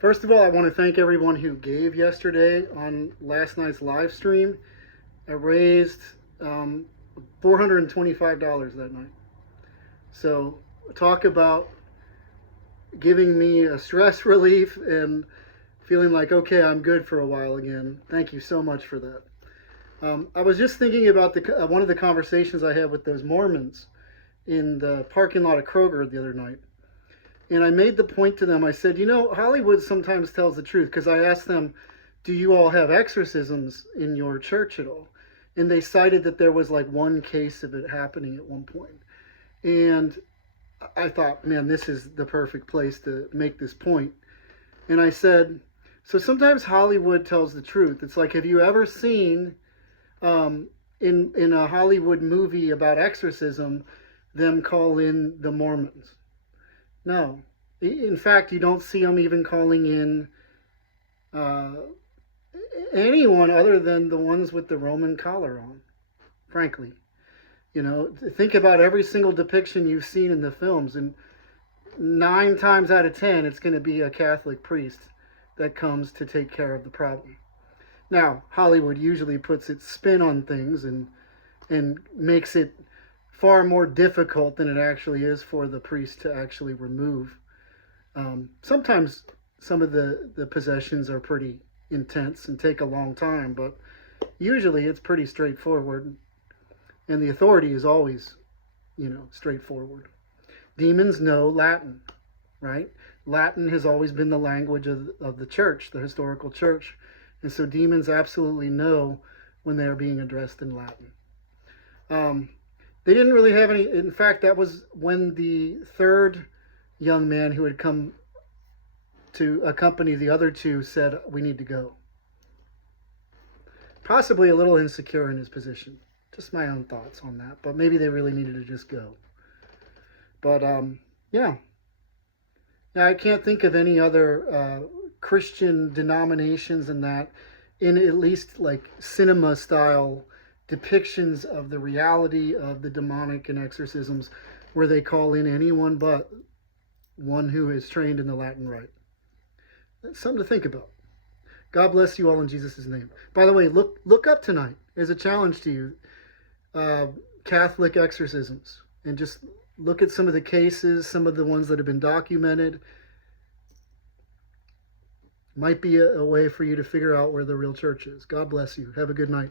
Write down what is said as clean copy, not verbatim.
First of all, I want to thank everyone who gave yesterday on last night's live stream. I raised $425 that night. So, talk about giving me a stress relief and feeling like, okay, I'm good for a while again. Thank you so much for that. I was just thinking about one of the conversations I had with those Mormons in the parking lot of Kroger the other night. And I made the point to them, I said, Hollywood sometimes tells the truth, because I asked them, do you all have exorcisms in your church at all? And they cited that there was like one case of it happening at one point. And I thought, man, this is the perfect place to make this point. And I said, so sometimes Hollywood tells the truth. It's like, have you ever seen in a Hollywood movie about exorcism, them call in the Mormons? No. In fact, you don't see them even calling in anyone other than the ones with the Roman collar on, frankly. Think about every single depiction you've seen in the films, and 9 times out of 10, it's going to be a Catholic priest that comes to take care of the problem. Now, Hollywood usually puts its spin on things and makes it far more difficult than it actually is for the priest to actually remove. Sometimes some of the possessions are pretty intense and take a long time, but usually it's pretty straightforward, and the authority is always, straightforward. Demons know Latin, right? Latin has always been the language of the church, the historical church, and so demons absolutely know when they are being addressed in Latin. They didn't really have any. In fact, that was when the third young man who had come to accompany the other two said, we need to go. Possibly a little insecure in his position. Just my own thoughts on that. But maybe they really needed to just go. But, yeah. Now, I can't think of any other Christian denominations in at least like cinema style depictions of the reality of the demonic and exorcisms where they call in anyone but one who is trained in the Latin rite. That's something to think about. God bless you all in Jesus' name. By the way, look up tonight as a challenge to you, Catholic exorcisms, and just look at some of the cases, some of the ones that have been documented. Might be a way for you to figure out where the real church is. God bless you. Have a good night.